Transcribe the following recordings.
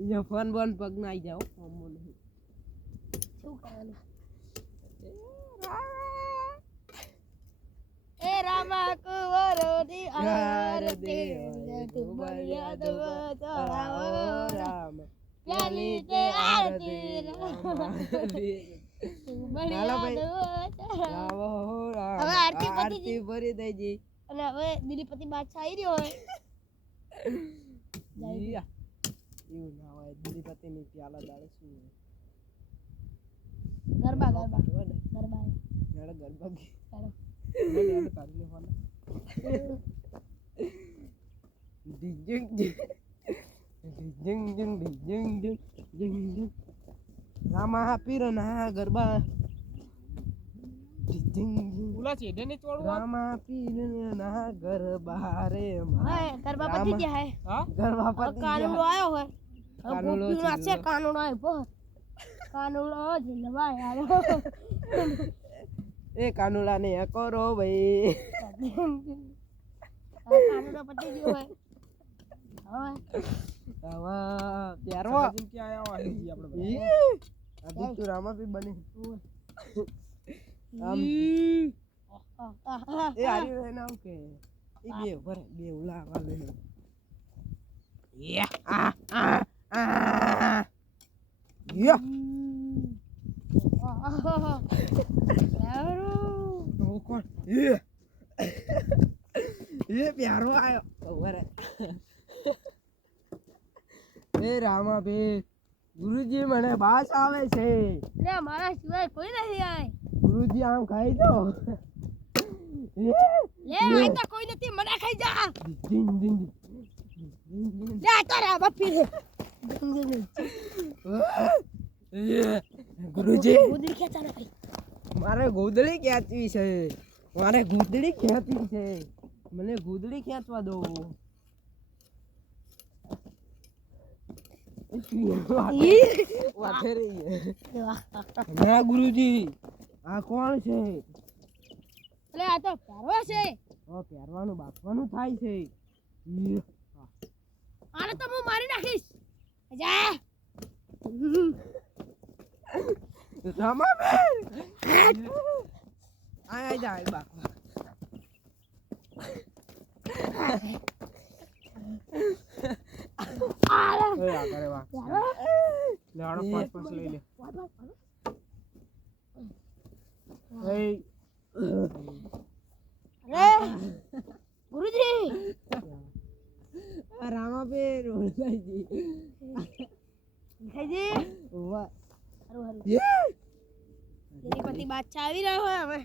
ये phone bone पग ना आई जाओ फोन बोन શું કરવાનું એ રામા કુંવરોની આરતી તું બળિયા દવ ચડાવો રામ પ્યાલી તે આરતી તું બળિયા દવ ચડાવો રામ હવે આરતી ભરી દેજી અને હવે દિલીપતિ બાદશાહ આવી રહ્યો હોય જીયા એવું ના હોય દિલીપતિ ની પ્યાલા દાડે શું ગરબા ગરબા ગરબા જાડે ગરબા ચાલો મને આને તારી લેવાના ડિજિંગ ડિજિંગ ડિજિંગ રામા પીરના ગરબા ડિજિંગ ઉલા છે ને ચોડવા રામા પીરના ગરબા રે હા ગરબા પતી ગયા હે હા ગરબા પતી ગયા કાનુડો આવ્યો હોય કાનુડો છે કાનુડો આવ્યો કાનુડો જલવા આવ્યો એ કાનુડા ને કરો ભાઈ કાનુડો પતી ગયો હોય હવે પ્યારવા કેમ કે આયા હોય આપણે અભી તું રામા પી બની આમ એ આરી રહે ના કે એ બે ભરે બે ઉલા વાલે યા યા કોણ ये प्यारो आयो खबर है ए रामा बे गुरुजी મને બાસ આવે છે લે મારા સિવાય કોઈ નથી આય ગુરુજી આમ ખાઈ દો લે આ તો કોઈ નથી મને ખાઈ જા લે તારા બાપી ગુરુજી ગોદડી ખેંચાને ભાઈ મારે ગોદડી ખેંચવી છે મારે ગોદડી ખેંચવી છે મને ગોદડી ખેંચવા દો વાથે રહી ના ગુરુજી આ કોણ છે અલે આ તો પ્યારો છે ઓ પ્યારવાનું બાપવાનું થાય છે આને તો હું મારી નાખીશ જા રામા બે આય જાય બાપ ઓય આ કરે વા લેવાડો પાંચ લઈ લે અરે ગુરુજી રામા બે રોલાઈજી ખાઈજી વાહ હારું હારું દિલીપતિ બાદશાહ આવી રહ્યો હોય હવે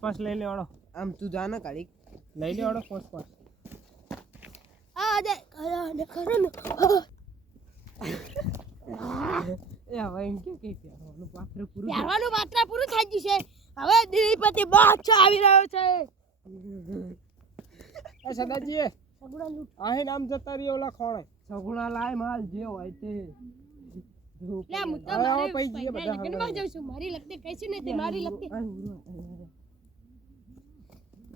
પાંચ લઈ લેવાડો આમ તું જા ને કાઢી લઈ લેવાડો પાંચ આ દે ખરો ને એ હવે એમ કે પ્યારવાનું પાત્ર પૂરું પ્યારવાનું પાત્ર પૂરું થઈ ગયું છે હવે દિલીપતિ બાદશાહ આવી રહ્યો છે એ સદાજી સગુણા લૂટ આહે નામ જતા રહી ઓલા ખોણે સગુણા લાય માલ જે હોય તે લે મુદ્દા મારે પૈસા લગનમાં જાઉં છું મારી લગતી કઈ છે ને મારી લગતી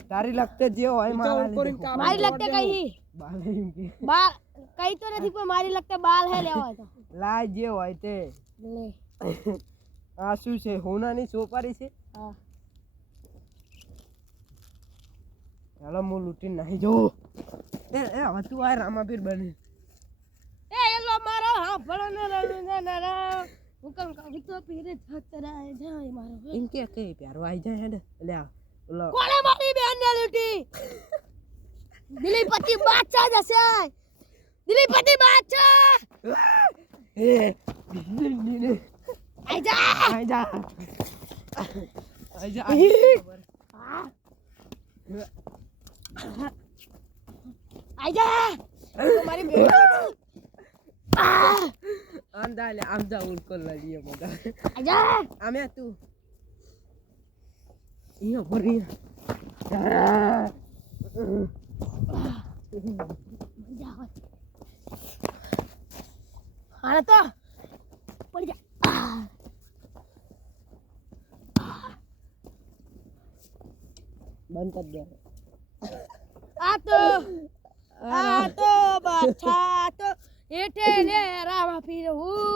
તારી લગતે જે હોય મારી લગતે કઈ બાલ એમ કે બાલ કઈ તો નથી પણ મારી લગતે બાલ હે લેવા તો લાય જે હોય તે લે આ શું છે હોનાની સોપારી છે હા ચાલો હું લૂંટી નહીં જો એ હવે તું આ રામાપીર બને એ એલો મારો હા ભણો ના હુકમ કા તો પીરે છતરા જાય મારો એમ કે પ્યારો આવી જાય હેડ લે ઓલો કોણે મારી બેન ને લૂટી દિલીપતિ બાદશાહ જશે દિલીપતિ બાદશાહ એ આઈ જા આઈ જા આઈ જા મારી બેન અંદાલે આમદા ઉલકો લડીએ બધા આઈ જા આમે તું ઈયો ભરી આને તો પડી જા બંધ કર દે આ તો છાત હેઠે ને રામા પીર હું